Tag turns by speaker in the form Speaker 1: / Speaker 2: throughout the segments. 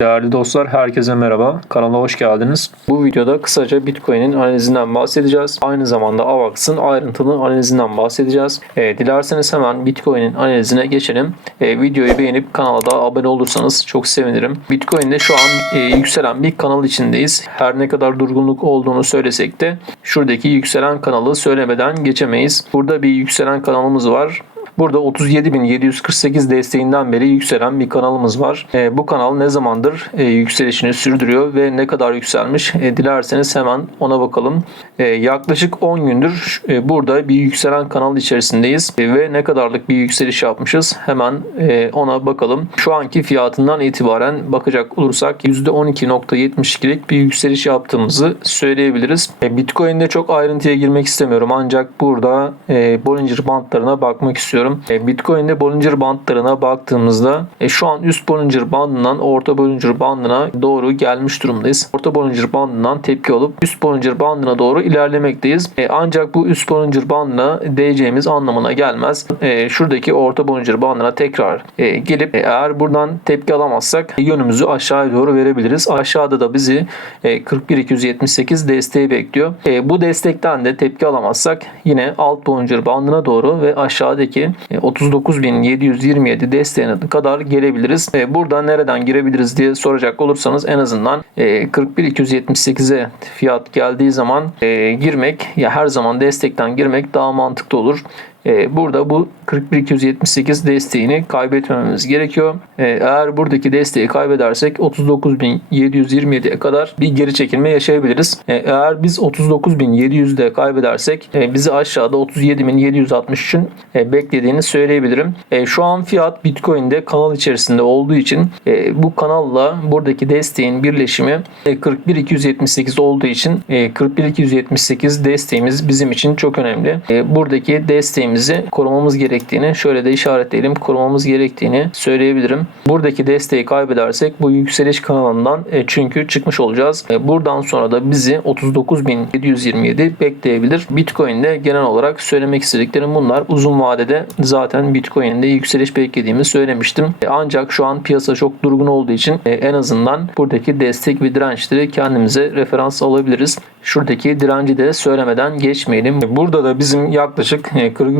Speaker 1: Değerli dostlar herkese merhaba. Kanala hoş geldiniz. Bu videoda kısaca Bitcoin'in analizinden bahsedeceğiz. Aynı zamanda AVAX'ın ayrıntılı analizinden bahsedeceğiz. E, dilerseniz hemen Bitcoin'in analizine geçelim. E, videoyu beğenip kanala da abone olursanız çok sevinirim. Bitcoin'de şu an e, yükselen bir kanal içindeyiz. Her ne kadar durgunluk olduğunu söylesek de şuradaki yükselen kanalı söylemeden geçemeyiz. Burada bir yükselen kanalımız var. Burada 37.748 desteğinden beri yükselen bir kanalımız var. E, bu kanal ne zamandır e, yükselişini sürdürüyor ve ne kadar yükselmiş? E, dilerseniz hemen ona bakalım. E, yaklaşık 10 gündür e, burada bir yükselen kanal içerisindeyiz E, ve ne kadarlık bir yükseliş yapmışız? Hemen e, ona bakalım. Şu anki fiyatından itibaren bakacak olursak %12.72'lik bir yükseliş yaptığımızı söyleyebiliriz. E, Bitcoin'de çok ayrıntıya girmek istemiyorum ancak burada e, Bollinger bandlarına bakmak istiyorum. E, Bitcoin'de Bollinger bandlarına baktığımızda e, şu an üst Bollinger bandından orta Bollinger bandına doğru gelmiş durumdayız. Orta Bollinger bandından tepki alıp üst Bollinger bandına doğru ilerlemekteyiz. E, ancak bu üst Bollinger bandına değeceğimiz anlamına gelmez. E, şuradaki orta Bollinger bandına tekrar e, gelip e, eğer buradan tepki alamazsak yönümüzü aşağıya doğru verebiliriz. Aşağıda da bizi e, 41.278 desteği bekliyor. E, bu destekten de tepki alamazsak yine alt Bollinger bandına doğru ve aşağıdaki e, 39.727 desteğine kadar gelebiliriz. E, burada nereden girebiliriz diye soracak olursanız en azından e, 41.278'e fiyat geldiği zaman e, girmek ya her zaman destekten girmek daha mantıklı olur. E, burada bu 41.278 desteğini kaybetmememiz gerekiyor. E, eğer buradaki desteği kaybedersek 39.727'ye kadar bir geri çekilme yaşayabiliriz. E, eğer biz 39.700'de kaybedersek bizi aşağıda 37.763'ün e, beklediğini söyleyebilirim. Şu an fiyat Bitcoin'de kanal içerisinde olduğu için bu kanalla buradaki desteğin birleşimi e, 41.278 olduğu için e, 41.278 desteğimiz bizim için çok önemli. Buradaki desteğimizi korumamız gerektiğini şöyle de işaretleyelim korumamız gerektiğini söyleyebilirim. Buradaki desteği kaybedersek bu yükseliş kanalından e, çünkü çıkmış olacağız. E, buradan sonra da bizi 39.727 bekleyebilir. Bitcoin'de genel olarak söylemek istediklerim bunlar. Uzun vadede zaten Bitcoin'de yükseliş beklediğimi söylemiştim. E, ancak şu an piyasa çok durgun olduğu için en azından buradaki destek ve dirençleri kendimize referans alabiliriz. Şuradaki direnci de söylemeden geçmeyelim. Burada da bizim yaklaşık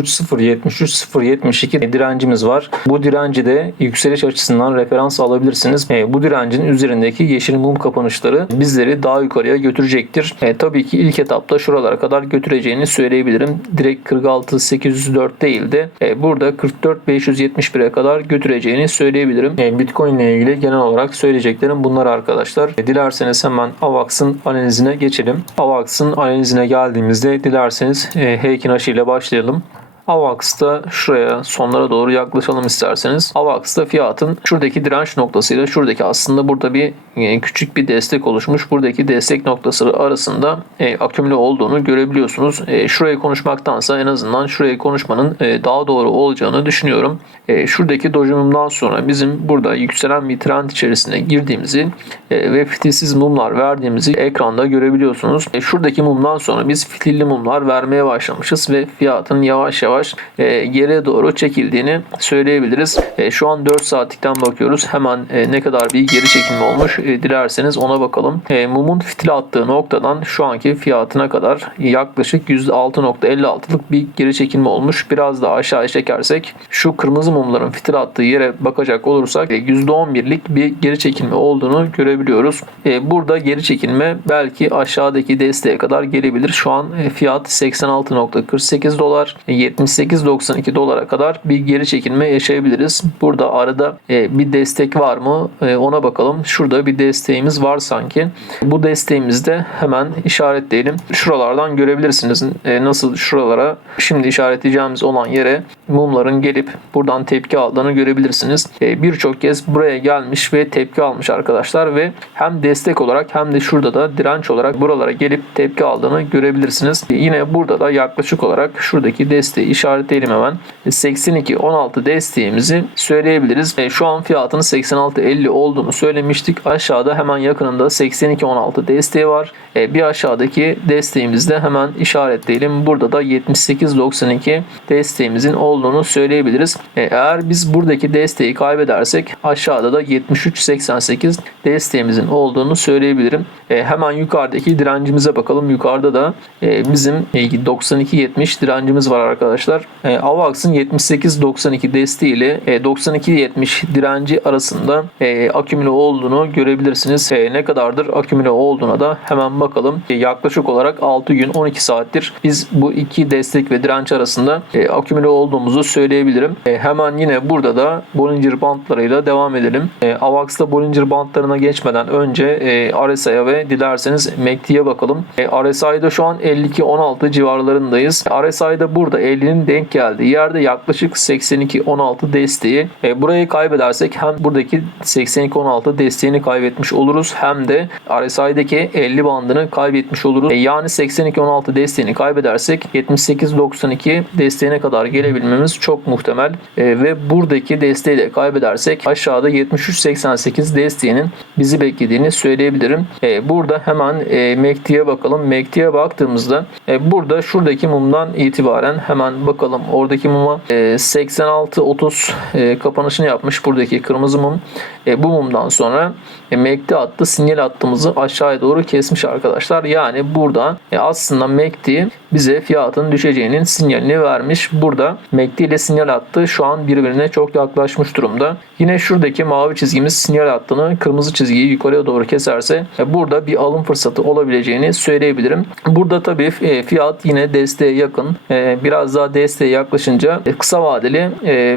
Speaker 1: 43.073.072 direncimiz var. Bu direnci de yükseliş açısından referans alabilirsiniz. E, Bu direncin üzerindeki yeşil mum kapanışları bizleri daha yukarıya götürecektir. E, tabii ki ilk etapta şuralara kadar götüreceğini söyleyebilirim. Direkt 46.804 değil de e, burada 44.571'e kadar götüreceğini söyleyebilirim. E, Bitcoin ile ilgili genel olarak söyleyeceklerim bunlar arkadaşlar. E, Dilerseniz hemen AVAX'ın analizine geçelim. AVAX'ın analizine geldiğimizde dilerseniz e, Heikinashi ile başlayalım. AVAX'ta şuraya sonlara doğru yaklaşalım isterseniz. AVAX'ta fiyatın şuradaki direnç noktasıyla şuradaki aslında burada bir e, küçük bir destek oluşmuş. Buradaki destek noktası arasında e, akümüle olduğunu görebiliyorsunuz. E, şurayı konuşmaktansa en azından şurayı konuşmanın e, daha doğru olacağını düşünüyorum. E, şuradaki dojumumdan sonra bizim burada yükselen bir trend içerisine girdiğimizi e, ve fitilsiz mumlar verdiğimizi ekranda görebiliyorsunuz. E, şuradaki mumdan sonra biz fitilli mumlar vermeye başlamışız ve fiyatın yavaş yavaş e, geriye doğru çekildiğini söyleyebiliriz. E, şu an 4 saatlikten bakıyoruz. Hemen e, ne kadar bir geri çekilme olmuş e, dilerseniz ona bakalım. E, mumun fitil attığı noktadan şu anki fiyatına kadar yaklaşık %6.56'lık bir geri çekilme olmuş. Biraz daha aşağı çekersek şu kırmızı mumların fitil attığı yere bakacak olursak e, %11'lik bir geri çekilme olduğunu görebiliyoruz. E, burada geri çekilme belki aşağıdaki desteğe kadar gelebilir. Şu an e, fiyat 86.48 dolar. E, 78.92 dolara kadar bir geri çekilme yaşayabiliriz. Burada arada e, bir destek var mı E, ona bakalım. Şurada bir desteğimiz var sanki. Bu desteğimizi de hemen işaretleyelim. Şuralardan görebilirsiniz e, nasıl şuralara şimdi işaretleyeceğimiz olan yere mumların gelip buradan tepki aldığını görebilirsiniz. Birçok kez buraya gelmiş ve tepki almış arkadaşlar ve hem destek olarak hem de şurada da direnç olarak buralara gelip tepki aldığını görebilirsiniz. Yine burada da yaklaşık olarak şuradaki desteği işaretleyelim hemen. 82.16 desteğimizi söyleyebiliriz. E, şu an fiyatının 86.50 olduğunu söylemiştik. Aşağıda hemen yakınında 82.16 desteği var. E, bir aşağıdaki desteğimizde hemen işaretleyelim. Burada da 78.92 desteğimizin olduğunu söyleyebiliriz. E, eğer biz buradaki desteği kaybedersek aşağıda da 73.88 desteğimizin olduğunu söyleyebilirim. E, hemen yukarıdaki direncimize bakalım. Yukarıda da e, bizim e, 92.70 direncimiz var arkadaşlar. E, AVAX'ın 78.92 desteği ile e, 92.70 direnci arasında e, akümüle olduğunu görebilirsiniz. E, ne kadardır akümüle olduğuna da hemen bakalım. E, yaklaşık olarak 6 gün 12 saattir biz bu iki destek ve direnç arasında e, akümüle olduğumuzu söyleyebilirim. E, hemen yine burada da Bollinger bantlarıyla devam edelim. E, AVAX'ta Bollinger bantlarına geçmeden önce e, RSI'ye ve dilerseniz MACD'ye bakalım. E, RSI'da şu an 52-16 civarlarındayız. RSI'da burada 50'nin denk geldiği yerde yaklaşık 82-16 desteği. E, burayı kaybedersek hem buradaki 82-16 desteğini kaybetmiş oluruz hem de RSI'deki 50 bandını kaybetmiş oluruz. E, yani 82-16 desteğini kaybedersek 78-92 desteğine kadar gelebilmemiz çok muhtemel. E, ve buradaki desteği de kaybedersek aşağıda 73-88 desteğinin bizi beklediğini söyleyebilirim. E, burada hemen e, MACD'ye bakalım. MACD'ye baktığımızda e, burada şuradaki mumdan itibaren hemen bakalım oradaki muma e, 86-30 e, kapanışını yapmış buradaki kırmızı mum. E, bu mumdan sonra e, MACD attı sinyal attığımızı aşağıya doğru kesmiş arkadaşlar. Yani burada e, aslında MACD bize fiyatın düşeceğinin sinyalini vermiş. Burada MACD ile sinyal attı. Şu an birbirine çok yaklaşmış durumda. Yine şuradaki mavi çizgimiz sinyal attığını kırmızı çizgiyi yukarıya doğru keserse e, burada bir alım fırsatı olabileceğini söyleyebilirim. Burada tabii e, fiyat yine desteğe yakın. E, biraz daha desteğe yaklaşınca kısa vadeli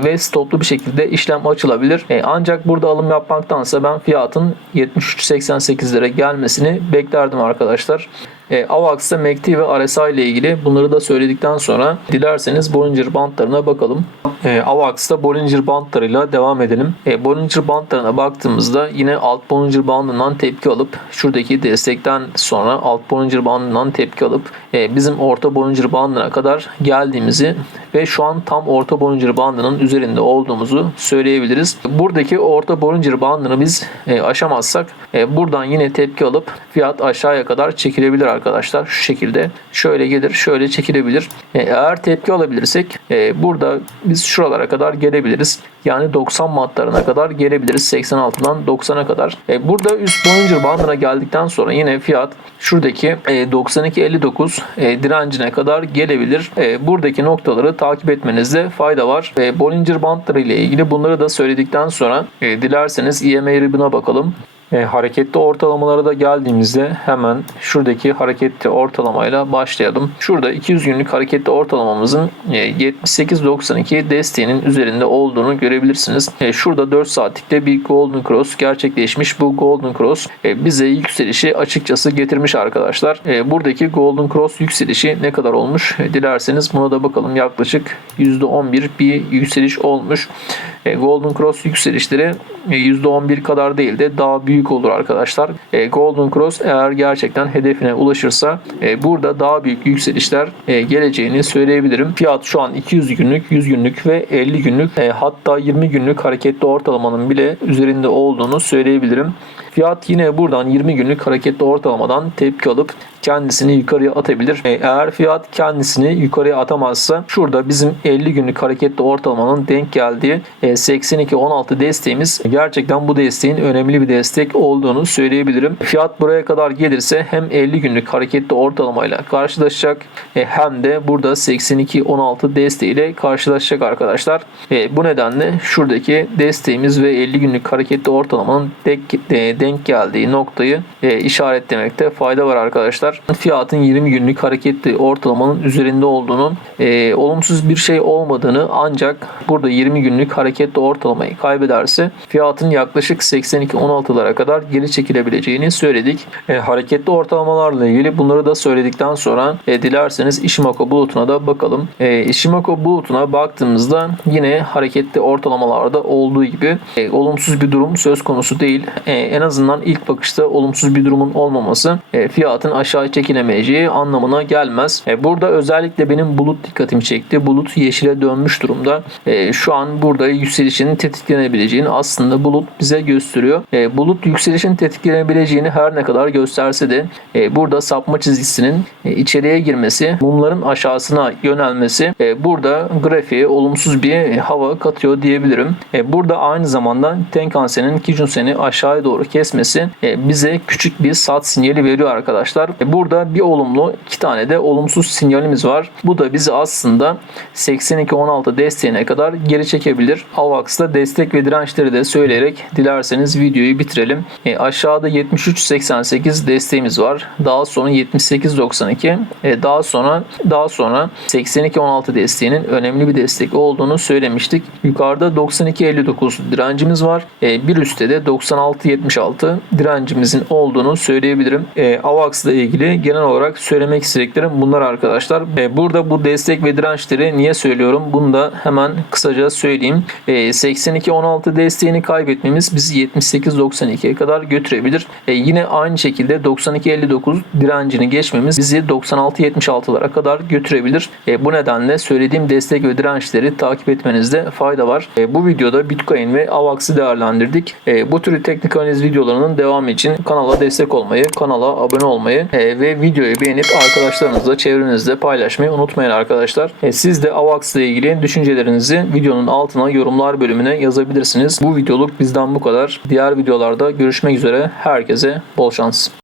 Speaker 1: ve stoplu bir şekilde işlem açılabilir. Ancak burada alım yapmaktansa ben fiyatın 73.88'lere gelmesini beklerdim arkadaşlar. E, AVAX'ta MACD ve RSI ile ilgili bunları da söyledikten sonra dilerseniz Bollinger bantlarına bakalım. E, AVAX'ta Bollinger bantlarıyla devam edelim. E, Bollinger bantlarına baktığımızda yine alt Bollinger bandından tepki alıp şuradaki destekten sonra alt Bollinger bandından tepki alıp e, bizim orta Bollinger bandına kadar geldiğimizi ve şu an tam orta Bollinger bandının üzerinde olduğumuzu söyleyebiliriz. Buradaki orta Bollinger bandını biz e, aşamazsak e, buradan yine tepki alıp fiyat aşağıya kadar çekilebilir arkadaşlar. Şu şekilde şöyle gelir şöyle çekilebilir. E, eğer tepki alabilirsek e, burada biz şuralara kadar gelebiliriz. Yani 90 matlarına kadar gelebiliriz. 86'dan 90'a kadar. E, burada üst Bollinger bandına geldikten sonra yine fiyat şuradaki e, 92.59 e, direncine kadar gelebilir. Buradaki noktaları takip etmenizde fayda var. E, Bollinger bandları ile ilgili bunları da söyledikten sonra dilerseniz EMA ribbon'a bakalım. E, hareketli ortalamalara da geldiğimizde hemen şuradaki hareketli ortalamayla başlayalım. Şurada 200 günlük hareketli ortalamamızın e, 78.92 desteğinin üzerinde olduğunu görebilirsiniz. E, şurada 4 saatlikte bir Golden Cross gerçekleşmiş. Bu Golden Cross e, bize yükselişi açıkçası getirmiş arkadaşlar. E, buradaki Golden Cross yükselişi ne kadar olmuş? E, dilerseniz buna da bakalım. Yaklaşık %11 bir yükseliş olmuş. E, Golden Cross yükselişleri e, %11 kadar değil de daha büyük olur arkadaşlar. E, Golden Cross eğer gerçekten hedefine ulaşırsa e, burada daha büyük yükselişler e, geleceğini söyleyebilirim. Fiyat şu an 200 günlük, 100 günlük ve 50 günlük e, hatta 20 günlük hareketli ortalamanın bile üzerinde olduğunu söyleyebilirim. Fiyat yine buradan 20 günlük hareketli ortalamadan tepki alıp kendisini yukarıya atabilir. E, Eğer fiyat kendisini yukarıya atamazsa şurada bizim 50 günlük hareketli ortalamanın denk geldiği e, 82.16 desteğimiz gerçekten bu desteğin önemli bir destek olduğunu söyleyebilirim. Fiyat buraya kadar gelirse hem 50 günlük hareketli ortalamayla karşılaşacak e, hem de burada 82.16 desteğiyle karşılaşacak arkadaşlar. E, Bu nedenle şuradaki desteğimiz ve 50 günlük hareketli ortalamanın denk, e, denk geldiği noktayı e, işaretlemekte fayda var arkadaşlar. Fiyatın 20 günlük hareketli ortalamanın üzerinde olduğunu, e, olumsuz bir şey olmadığını ancak burada 20 günlük hareketli ortalamayı kaybederse fiyatın yaklaşık 82-16'lara kadar geri çekilebileceğini söyledik. E, hareketli ortalamalarla ilgili bunları da söyledikten sonra e, dilerseniz Ishimoku bulutuna da bakalım. E, Ishimoku bulutuna baktığımızda yine hareketli ortalamalarda olduğu gibi e, olumsuz bir durum söz konusu değil. E, en azından azından ilk bakışta olumsuz bir durumun olmaması e, fiyatın aşağı çekilemeyeceği anlamına gelmez. E, burada özellikle benim bulut dikkatimi çekti. Bulut yeşile dönmüş durumda. E, şu an burada yükselişin tetiklenebileceğini aslında bulut bize gösteriyor. E, bulut yükselişin tetiklenebileceğini her ne kadar gösterse de e, burada sapma çizgisinin e, içeriye girmesi, mumların aşağısına yönelmesi e, burada grafiğe olumsuz bir e, hava katıyor diyebilirim. E, burada aynı zamanda Tenkan-sen'in Kijun-sen'i aşağıya doğru kesmesi e, bize küçük bir sat sinyali veriyor arkadaşlar. E, burada bir olumlu, iki tane de olumsuz sinyalimiz var. Bu da bizi aslında 82-16 desteğine kadar geri çekebilir. AVAX'da destek ve dirençleri de söyleyerek dilerseniz videoyu bitirelim. E, aşağıda 73-88 desteğimiz var. Daha sonra 78-92 e, daha sonra daha sonra 82-16 desteğinin önemli bir destek olduğunu söylemiştik. Yukarıda 92-59 direncimiz var. E, bir üstte de 96-76 direncimizin olduğunu söyleyebilirim. E, AVAX ile ilgili genel olarak söylemek istediklerim bunlar arkadaşlar. E, burada bu destek ve dirençleri niye söylüyorum? Bunu da hemen kısaca söyleyeyim. E, 82-16 desteğini kaybetmemiz bizi 78-92'ye kadar götürebilir. E, yine aynı şekilde 92-59 direncini geçmemiz bizi 96-76'lara kadar götürebilir. E, bu nedenle söylediğim destek ve dirençleri takip etmenizde fayda var. E, bu videoda Bitcoin ve AVAX'ı değerlendirdik. E, bu tür teknik analiz videolarının devamı için kanala destek olmayı, kanala abone olmayı e, ve videoyu beğenip arkadaşlarınızla, çevrenizde paylaşmayı unutmayın arkadaşlar. E, siz de AVAX ile ilgili düşüncelerinizi videonun altına yorumlar bölümüne yazabilirsiniz. Bu videoluk bizden bu kadar. Diğer videolarda görüşmek üzere. Herkese bol şans.